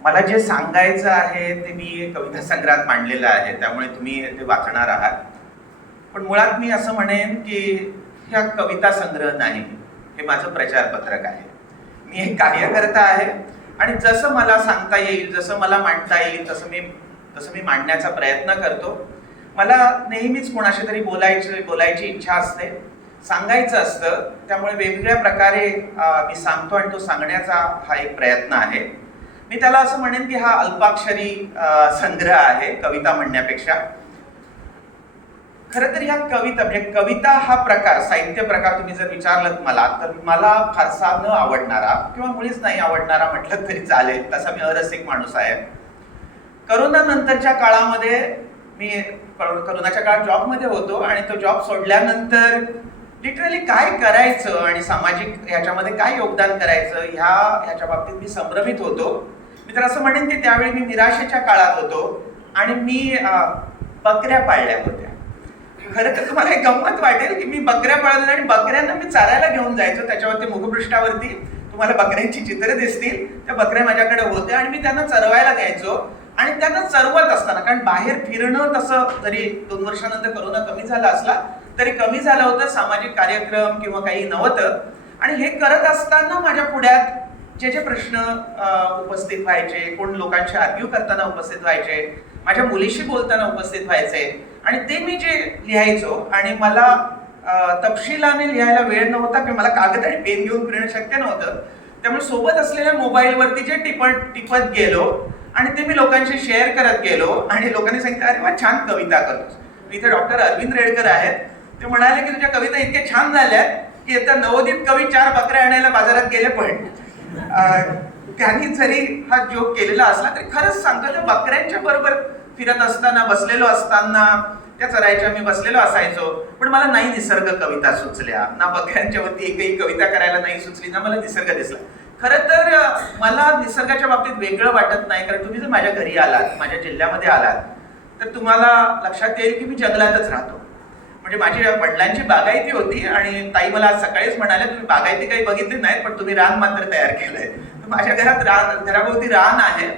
मला जे सांगायचं आहे ते मी कविता संग्रहात मांडलेलं आहे, त्यामुळे तुम्ही ते वाचणार आहात. पण मुळात मी असं म्हणेन की ह्या कविता संग्रह नाही, हे माझं प्रचारपत्रक आहे. मी एक कार्यकर्ता आहे आणि जसं मला सांगता येईल, जसं मला मांडता येईल तसं मी मांडण्याचा प्रयत्न करतो. मला नेहमीच कोणाशी तरी बोलायची इच्छा असते, सांगायचं असतं. त्यामुळे वेगवेगळ्या प्रकारे मी सांगतो आणि तो सांगण्याचा हा एक प्रयत्न आहे. मी त्याला असं म्हणेन की हा अल्पाक्षरी संग्रह आहे कविता म्हणण्यापेक्षा. खरं तर ह्या कविता म्हणजे कविता हा प्रकार, साहित्य प्रकार तुम्ही जर विचारलं मला, तर मला फारसा न आवडणारा किंवा मुळीच नाही आवडणारा म्हटलं तरी चालेल, तसा मी अरसिक माणूस आहे. करोना नंतरच्या काळामध्ये मी करोनाच्या काळात जॉबमध्ये होतो आणि तो जॉब सोडल्यानंतर लिटरली काय करायचं आणि सामाजिक ह्याच्यामध्ये काय योगदान करायचं ह्याच्या बाबतीत मी संभ्रमित होतो. मी तर असं म्हणेन की त्यावेळी मी निराशेच्या काळात होतो आणि मी बकऱ्या पाळल्या होत्या. खरं तर तुम्हाला एक गंमत वाटेल की मी बकऱ्या पाळल्या आणि बकऱ्यांना मी चारायला घेऊन जायचो. त्याच्यावरती मुखपृष्ठावरती तुम्हाला बकऱ्यांची चित्रं दिसतील. त्या बकऱ्या माझ्याकडे होत्या आणि मी त्यांना चरवायला घ्यायचो. आणि त्यांना चरवत असताना, कारण बाहेर फिरणं तसं जरी 2 वर्षानंतर करोना कमी झाला असला तरी कमी झालं होतं, सामाजिक कार्यक्रम किंवा काही नव्हतं. आणि हे करत असताना माझ्या पुढ्यात जे जे प्रश्न उपस्थित व्हायचे, कोण लोकांशी आर्ग्यू करताना उपस्थित व्हायचे, माझ्या मुलीशी बोलताना उपस्थित व्हायचे आणि ते मी जे लिहायचो आणि मला तपशिलाने लिहायला वेळ नव्हता किंवा मला कागद आणि पेन घेऊन फिरणं शक्य नव्हतं. त्यामुळे सोबत असलेल्या मोबाईलवरती जे टिपत गेलो आणि ते मी लोकांशी शेअर करत गेलो आणि लोकांनी सांगितलं, अरे वा, छान कविता करतोस. इथे डॉक्टर अरविंद रेडकर आहेत. ते म्हणाले की तुझ्या कविता इतक्या छान झाल्या की आता नवोदित कवी 4 बकऱ्या आणायला बाजारात गेले. पण त्यांनी जरी हा जोक केलेला असला तरी खरंच सांगतो, त्या बकऱ्यांच्या बरोबर फिरत असताना, बसलेलो असताना, त्या चरायच्या मी बसलेलो असायचो. पण मला नाही निसर्ग कविता सुचल्या, ना बकऱ्यांच्या वरती एकही कविता करायला नाही सुचली, ना मला निसर्ग दिसला. खरं तर मला निसर्गाच्या बाबतीत वेगळं वाटत नाही, कारण तुम्ही जर माझ्या घरी आलात, माझ्या जिल्ह्यामध्ये आलात, तर तुम्हाला लक्षात येईल की मी जंगलातच राहतो. म्हणजे माझ्या वडिलांची बागायती होती आणि ताई मला आज सकाळीच म्हणाल्या, तुम्ही बागायती काही बघितली नाही, पण तुम्ही रान मात्र तयार केलंय. माझ्या घराभोवती रान आहे.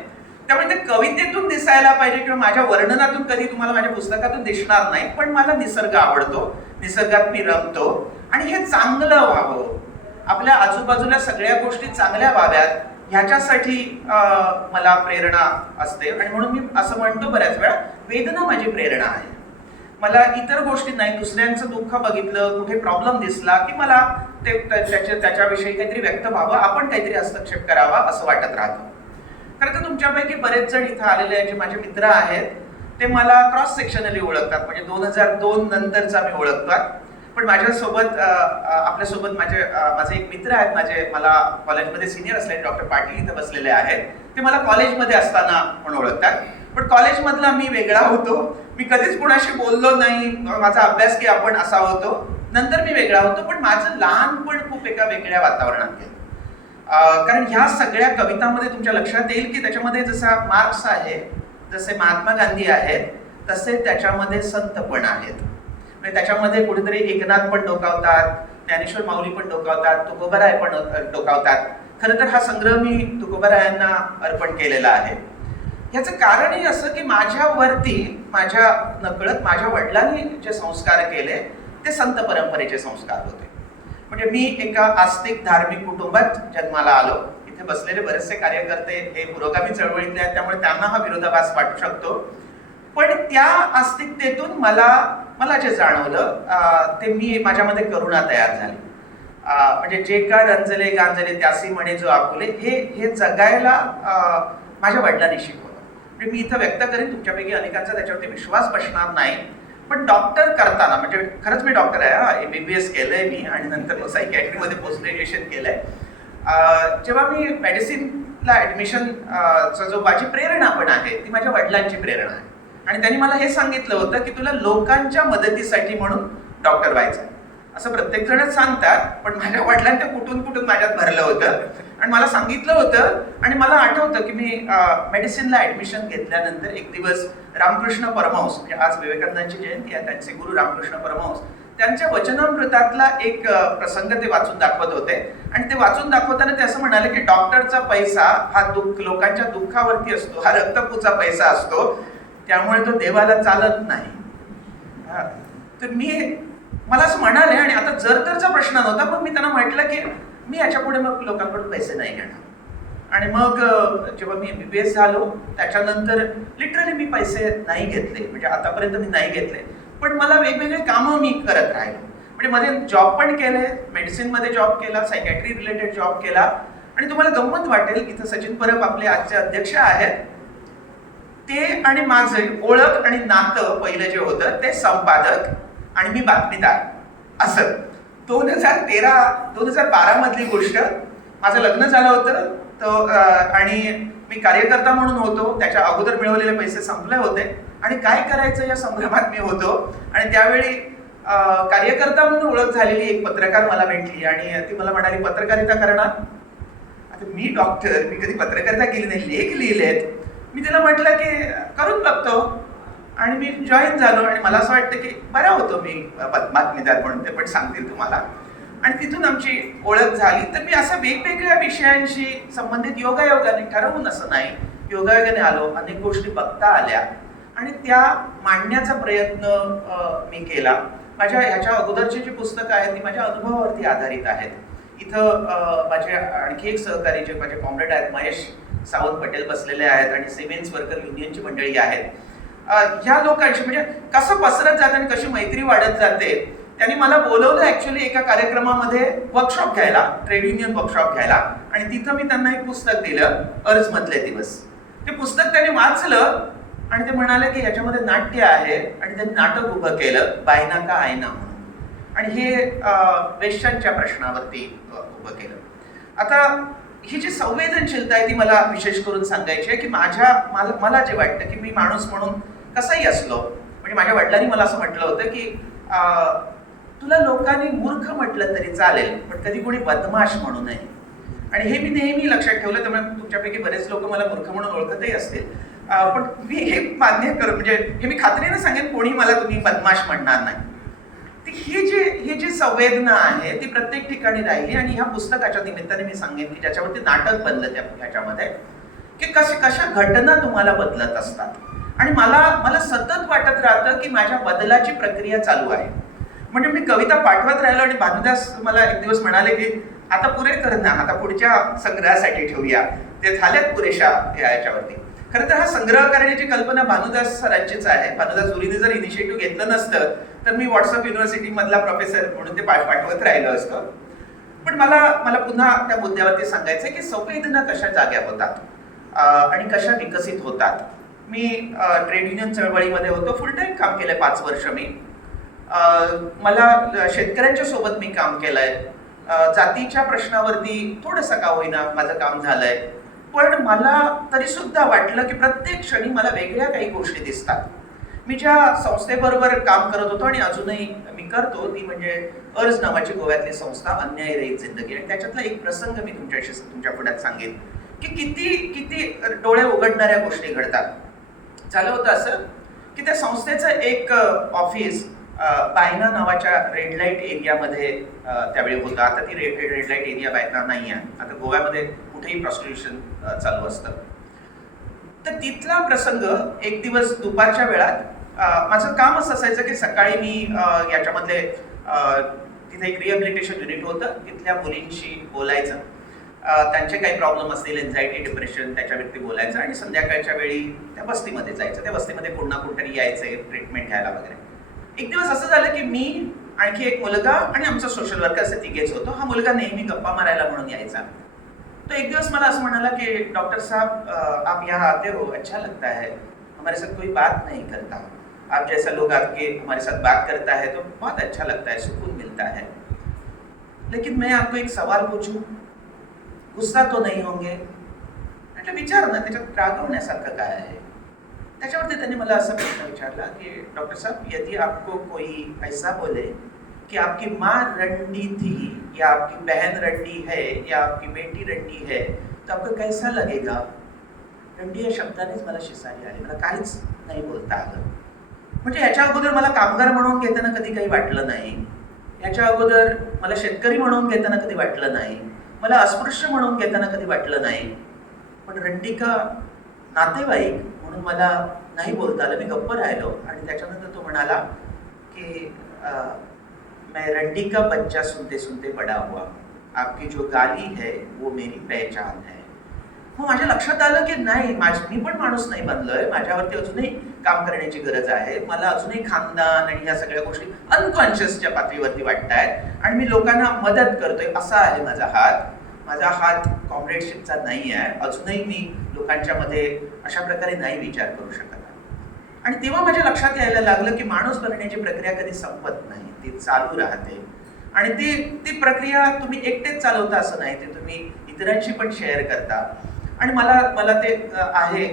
त्यामुळे ते कवितेतून दिसायला पाहिजे किंवा माझ्या वर्णनातून कधी तुम्हाला माझ्या पुस्तकातून दिसणार नाही, पण मला निसर्ग आवडतो, निसर्गात मी रमतो आणि हे चांगलं व्हावं, आपल्या आजूबाजूला सगळ्या गोष्टी चांगल्या व्हाव्यात, ह्याच्यासाठी मला प्रेरणा असते. आणि म्हणून मी असं म्हणतो बऱ्याच वेळा, वेदना माझी प्रेरणा आहे. मला इतर गोष्टी नाही, दुसऱ्यांचं दुःख बघितलं, कुठे प्रॉब्लेम दिसला की मला त्याच्याविषयी काहीतरी व्यक्त व्हावं, आपण काहीतरी हस्तक्षेप करावा असं वाटत राहतं. खरं तर तुमच्यापैकी बरेच जण इथं आलेले आहेत, जे माझे मित्र आहेत, ते मला क्रॉस सेक्शनली ओळखतात. म्हणजे 2002 नंतरचा मी ओळखतात. पण माझ्यासोबत आपल्यासोबत माझे एक मित्र आहेत, मला कॉलेजमध्ये सिनियर असलेले डॉक्टर पाटील इथं बसलेले आहेत. ते मला कॉलेजमध्ये असताना म्हणून ओळखतात. पण कॉलेजमधला मी वेगळा होतो. मी कधीच कुणाशी बोललो नाही, माझा अभ्यास की आपण असा होतो. नंतर मी वेगळा होतो, पण माझं लहानपण खूप एका वेगळ्या वातावरणात गेलं. कारण ह्या सगळ्या कवितांमध्ये तुमच्या लक्षात येईल की त्याच्यामध्ये जसा मार्क्स आहे, जसे महात्मा गांधी आहेत, तसे त्याच्यामध्ये संत पण आहेत. म्हणजे त्याच्यामध्ये कुठेतरी एकनाथ पण डोकावतात, ज्ञानेश्वर माऊली पण डोकावतात, तुकोबाराय पण डोकावतात. खरं तर हा संग्रह मी तुकोबारायांना अर्पण केलेला आहे. याचं कारणही असं की माझ्यावरती माझ्या नकळत माझ्या वडिलांनी जे संस्कार केले ते संत परंपरेचे संस्कार होते. म्हणजे मी एका आस्तिक धार्मिक कुटुंबात जन्माला आलो. इथे बसलेले बरेचसे कार्यकर्ते हे पुरोगामी चळवळीतले आहेत, त्यामुळे त्यांना हा विरोधाभास वाटू शकतो. पण त्या आस्तिकतेतून मला जे जाणवलं ते माझ्यामध्ये करुणा तयार झाली. म्हणजे जे का रंजले गांजले त्यासी म्हणे जो आपुले, हे जगायला माझ्या वडिलांनी शिकवलं. म्हणजे मी इथं व्यक्त करेन, तुमच्यापैकी अनेकांचा त्याच्यावरती विश्वास बसणार नाही, पण डॉक्टर करताना, म्हणजे खरंच मी डॉक्टर आहे, MBBS केलंय मी आणि नंतर सायकॅट्रीमध्ये पोस्ट ग्रॅज्युएशन केलंय. जेव्हा मी मेडिसिनला ॲडमिशनचा जो माझी प्रेरणा पण आहे ती माझ्या वडिलांची प्रेरणा आहे. आणि त्यांनी मला हे सांगितलं होतं की तुला लोकांच्या मदतीसाठी म्हणून डॉक्टर व्हायचं. असं प्रत्येक जणच सांगतात, पण माझ्या वडिलांनी ते कुठून माझ्यात भरलं होतं आणि मला सांगितलं होतं. आणि मला आठवतं की मी मेडिसिनला ॲडमिशन घेतल्यानंतर एक दिवस रामकृष्ण परमहंस, म्हणजे आज विवेकानंदांची जयंती आहे, त्यांचे गुरु रामकृष्ण परमहंस, त्यांच्या वचनामृतातला एक प्रसंग ते वाचून दाखवत होते. आणि ते वाचून दाखवताना ते असं म्हणाले की डॉक्टरचा पैसा हा लोकांच्या दुःखावरती असतो, हा रक्तपूचा पैसा असतो, त्यामुळे तो देवाला चालत नाही. तर मला असं म्हणाले, आणि आता जर तरचा प्रश्न नव्हता, पण मी त्यांना म्हटलं की मी याच्या पुढे मग लोकांकडून पैसे नाही घेणार. आणि मग जेव्हा मी MBBS झालो त्याच्यानंतर लिटरली मी पैसे नाही घेतले, म्हणजे आतापर्यंत मी नाही घेतले. पण मला वेगवेगळे कामं मी करत राहिलो. म्हणजे मध्ये जॉब पण केले, मेडिसिनमध्ये जॉब केला, सायकॅट्री रिलेटेड जॉब केला. आणि तुम्हाला गंमत वाटेल, इथं सचिन परब आपले आजचे अध्यक्ष आहेत, ते आणि माझे ओळख आणि नातं पहिलं जे होतं ते संपादक आणि मी बातमीदार असं. 2012 मधली गोष्ट. माझं लग्न झालं होतं आणि मी कार्यकर्ता म्हणून होतो. त्याच्या अगोदर मिळवलेले पैसे संपले होते आणि काय करायचं या संभ्रमात मी होतो. आणि त्यावेळी कार्यकर्ता म्हणून ओळख झालेली एक पत्रकार मला भेटली आणि ती मला म्हणाली, पत्रकारिता करणार? आता मी डॉक्टर, मी कधी पत्रकारिता केली नाही, लेख लिहिलेत. मी तिला म्हटलं की करून बघतो. आणि मी जॉईन झालो आणि मला असं वाटतं की बरा होतो मी बातमीदार म्हणून, ते पण सांगतील तुम्हाला. आणि तिथून आमची ओळख झाली. तर मी असं वेगवेगळ्या विषयांशी संबंधित योगायोगाने, ठरवून असं नाही, योगायोगाने आलो, अनेक गोष्टी बघता आल्या आणि त्या मांडण्याचा प्रयत्न मी केला. माझ्या ह्याच्या अगोदरची जी पुस्तकं आहेत ती माझ्या अनुभवावरती आधारित आहेत. इथं माझे आणखी एक सहकारी जे माझे कॉम्रेड आहेत, महेश सावंत पटेल बसलेले आहेत आणि सिमेन्स वर्कर युनियनची मंडळी आहेत. ह्या लोकांशी म्हणजे कसं पसरत जातं आणि कशी मैत्री वाढत जाते. त्यांनी मला बोलवलं ऍक्च्युली एका कार्यक्रमामध्ये वर्कशॉप घ्यायला, ट्रेड युनियन वर्कशॉप घ्यायला. आणि तिथं मी त्यांना एक पुस्तक दिलं, अर्ज मधले दिवस. ते पुस्तक त्यांनी वाचलं आणि ते म्हणाले की ह्याच्यामध्ये नाट्य आहे. आणि त्यांनी नाटक उभं केलं, बायना का आयना म्हणून. आणि हे वेश्यांच्या प्रश्नावरती उभं केलं. आता ही जी संवेदनशीलता आहे ती मला विशेष करून सांगायची आहे की मला जे वाटतं की मी माणूस म्हणून कसाही असलो, म्हणजे माझ्या वडिलांनी मला असं म्हटलं होतं की तुला लोकांनी मूर्ख म्हटलं तरी चालेल, पण कधी कोणी बदमाश म्हणू नये. आणि हे मी नेहमी लक्षात ठेवलं. त्यामुळे तुमच्यापैकी बरेच लोक मला मूर्ख म्हणून ओळखतही असतील. पण मी हे मान्य करू, म्हणजे हे मी खात्रीने सांगेन, कोणी मला तुम्ही बदमाश म्हणणार नाही. ही जी संवेदना आहे ती प्रत्येक ठिकाणी राहिली. आणि ह्या पुस्तकाच्या निमित्ताने मी सांगेन की ज्याच्यावरती नाटक बनलं ह्याच्यामध्ये, की कशा घटना तुम्हाला बदलत असतात. आणि मला सतत वाटत राहतं की माझ्या बदलाची प्रक्रिया चालू आहे. म्हणजे मी कविता पाठवत राहिलो आणि भानुदास मला एक दिवस म्हणाले की आता पुरे कर ना, आता पुढच्या संग्रहासाठी ठेवूया, ते झाल्यात पुरेशा याच्यावरती. खरं तर हा संग्रह करण्याची कल्पना भानुदास सरांचीच आहे. भानुदास गुरुने जर इनिशिएटिव्ह घेतलं नसतं तर मी व्हॉट्सअप युनिव्हर्सिटी मधला प्रोफेसर म्हणून ते पाठवत राहिलो असतो. पण मला पुन्हा त्या मुद्द्यावरती सांगायचं आहे की संवेदना कशा जाग्या होतात आणि कशा विकसित होतात. मी ट्रेड युनियन चळवळीमध्ये होतो, फुल टाइम काम केलंय 5 वर्ष मी. मला शेतकऱ्यांच्या सोबत मी काम केलंय. जातीच्या प्रश्नावरती थोडंसं का होईना माझं काम झालंय. पण मला तरी सुद्धा वाटलं की प्रत्येक क्षणी मला वेगळ्या काही गोष्टी दिसतात. मी ज्या संस्थेबरोबर काम करत होतो आणि अजूनही मी करतो, ती म्हणजे अर्ज नावाची गोव्यातली संस्था, अन्याय रहित जिंदगी. आणि त्याच्यातला एक प्रसंग मी तुमच्या पुढ्यात सांगेन की किती डोळे उघडणाऱ्या गोष्टी घडतात. झालं होतं असं की त्या संस्थेचं एक ऑफिस बायना नावाच्या रेड लाईट एरियामध्ये त्यावेळी होतं. आता ती रेड लाईट एरिया बायना नाही आहे. आता गोव्यामध्ये कुठेही प्रॉस्टिट्यूशन चालू असतं. तर तिथला प्रसंग, एक दिवस दुपारच्या वेळात माझं काम असं असायचं की सकाळी मी याच्यामधले तिथे एक रिहॅबिलिटेशन युनिट होतं, तिथल्या मुलींशी बोलायचं, त्यांचे काही प्रॉब्लेम असतील, एन्झायटी, डिप्रेशन, त्याच्यावरती बोलायचं. आणि संध्याकाळच्या वेळी त्या वस्तीमध्ये जायचं. त्या वस्तीमध्ये पुन्हा कुठेतरी यायचंय ट्रीटमेंट घ्यायला वगैरे. एक दिवस असं झालं की मी, आणखी एक मुलगा आणि आमचा सोशल वर्कर असे तिघेच होतो. हा मुलगा नेहमी गप्पा मारायला म्हणून यायचा. तो एक दिवस मला असं म्हणाला की डॉक्टर साहब आप यहाँ आते हो, अच्छा लगता है, हमारे साथ कोई बात नहीं करता, आप जैसा लोग आके हमारे साथ बात करता है तो बहुत अच्छा लगता है, सुकून मिलता है, लेकिन मैं आपको एक सवाल पूछूं, गुस्सा तो नहीं होंगे? म्हटलं विचार ना, त्याच्यात रागवण्यासारखं काय आहे. त्याच्यावरती त्यांनी मला असा प्रश्न विचारला की डॉक्टर साहब, यदि आपको कोई ऐसा बोले कि आपकी माँ रंडी थी या आपकी बहन रंडी है या आपकी बेटी रंडी है तो आपको कैसा लगेगा? रंडी या शब्दानेच मला शिसारी आली. मला काहीच नाही बोलता आलं. म्हणजे ह्याच्या अगोदर मला कामगार म्हणून घेताना कधी काही वाटलं नाही. ह्याच्या अगोदर मला शेतकरी म्हणून घेताना कधी वाटलं नाही. मला अस्पृश्य म्हणून घेताना कधी वाटलं नाही. पण रंटिका नातेवाईक म्हणून मला नाही बोलता आलं. मी गप्प राहिलो आणि त्याच्यानंतर तो म्हणाला की मैं रंटिका बच्चा सुनते सुनते बड़ा हुआ, आपकी जो गाली है वो मेरी पहचान है. मग माझ्या लक्षात आलं की नाही, मी पण माणूस नाही बनलोय. माझ्यावरती अजूनही काम करण्याची गरज आहे. मला अजूनही खानदान आणि ह्या सगळ्या गोष्टी अनकॉन्शियसच्या पातळीवरती वाटतायत आणि मी लोकांना मदत करतोय असा आहे माझा हात. माझा हात कॉम्रेडशिपचा नाही आहे. अजूनही मी लोकांच्या मध्ये अशा प्रकारे नाही विचार करू शकत. आणि तेव्हा माझ्या लक्षात यायला लागलं की माणूस बनण्याची प्रक्रिया कधी संपत नाही, ती चालू राहते. आणि ती प्रक्रिया तुम्ही एकटेच चालवता असं नाही, ते तुम्ही इतरांशी पण शेअर करता. आणि मला ते आहे,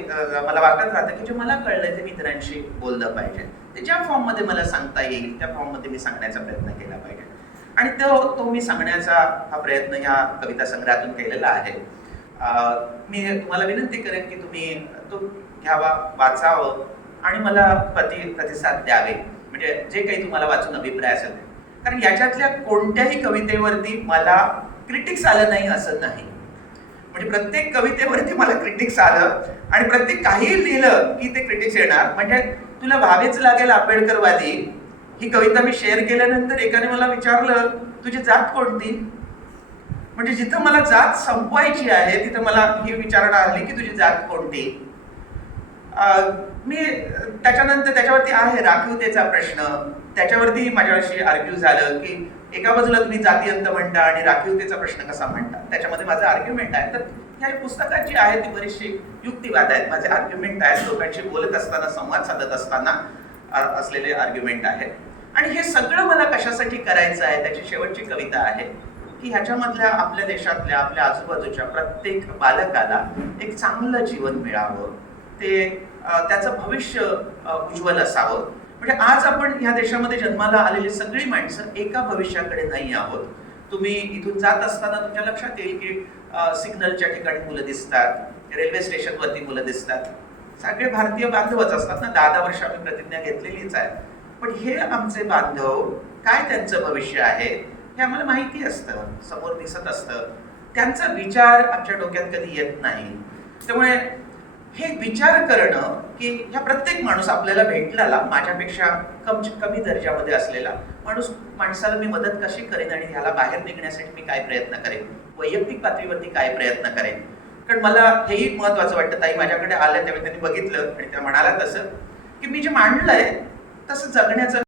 मला वाटत राहतं की जे मला कळलंय ते मी इतरांशी बोललं पाहिजे. ते ज्या फॉर्ममध्ये मला सांगता येईल त्या फॉर्ममध्ये मी सांगण्याचा प्रयत्न केला पाहिजे. आणि तो मी सांगण्याचा हा प्रयत्न ह्या कविता संग्रहातून केलेला आहे. मी तुम्हाला विनंती करेन की तुम्ही तो घ्यावा, वाचावं आणि मला प्रतिसाद द्यावे. म्हणजे जे काही तुम्हाला वाचून अभिप्राय असेल, कारण याच्यातल्या कोणत्याही कवितेवरती मला क्रिटिक्स आलं नाही असं नाही. म्हणजे प्रत्येक कवितेवरती मला क्रिटिक्स आलं आणि प्रत्येक काही लिहिलं की ते क्रिटिक्स येणार. म्हणजे तुला व्हावेच लागेल आंबेडकरवादी. ही कविता मी शेअर केल्यानंतर एकाने मला विचारलं, तुझी जात कोणती? म्हणजे जिथं मला जात संपवायची आहे तिथं मला ही विचारणा आली की तुझी जात कोणती. मी त्याच्यानंतर त्याच्यावरती आहे राखीवतेचा प्रश्न. त्याच्यावरती माझ्याशी आर्ग्यू झालं की एका बाजूला तुम्ही जाती अंत म्हणता आणि राखीवतेचा प्रश्न कसा म्हणता. त्याच्यामध्ये माझं आर्ग्युमेंट आहे. तर ह्या पुस्तकात जी आहे ती बरीचशी युक्तिवाद आहेत, माझे आर्ग्युमेंट आहेत, लोकांशी बोलत असताना, संवाद साधत असताना असलेले आर्ग्युमेंट आहेत. आणि हे सगळं मला कशासाठी करायचं आहे, त्याची शेवटची कविता आहे की ह्याच्यामधल्या आपल्या देशातल्या, आपल्या आजूबाजूच्या प्रत्येक बालकाला एक चांगलं जीवन मिळावं, त्याचं भविष्य उज्ज्वल असावं. म्हणजे आज आपण ह्या देशामध्ये जन्माला आलेली सगळी माणसं एका भविष्याकडे नाही आहोत. तुम्ही इथून जात असताना तुमच्या लक्षात येईल की सिग्नलच्या ठिकाणी मुलं दिसतात, रेल्वे स्टेशनवरती मुलं दिसतात. सगळे भारतीय बांधवच असतात ना. 10 वर्ष आम्ही प्रतिज्ञा घेतलेलीच आहे. पण हे आमचे बांधव, काय त्यांचं भविष्य आहे हे आम्हाला माहिती असतं, समोर दिसत असतं. त्यांचा विचार आमच्या डोक्यात कधी येत नाही. त्यामुळे हे विचार करणं की ह्या प्रत्येक माणूस आपल्याला भेटलेला माझ्यापेक्षा कमी दर्जामध्ये असलेला माणसाला मी मदत कशी करेन आणि ह्याला बाहेर निघण्यासाठी मी काय प्रयत्न करेन, वैयक्तिक पातळीवरती काय प्रयत्न करेन. कारण मला हेही महत्वाचं वाटतं. ताई माझ्याकडे आल्या त्यावेळी त्यांनी बघितलं आणि त्या म्हणाला तसं की मी जे मांडलंय तसं जगण्याचं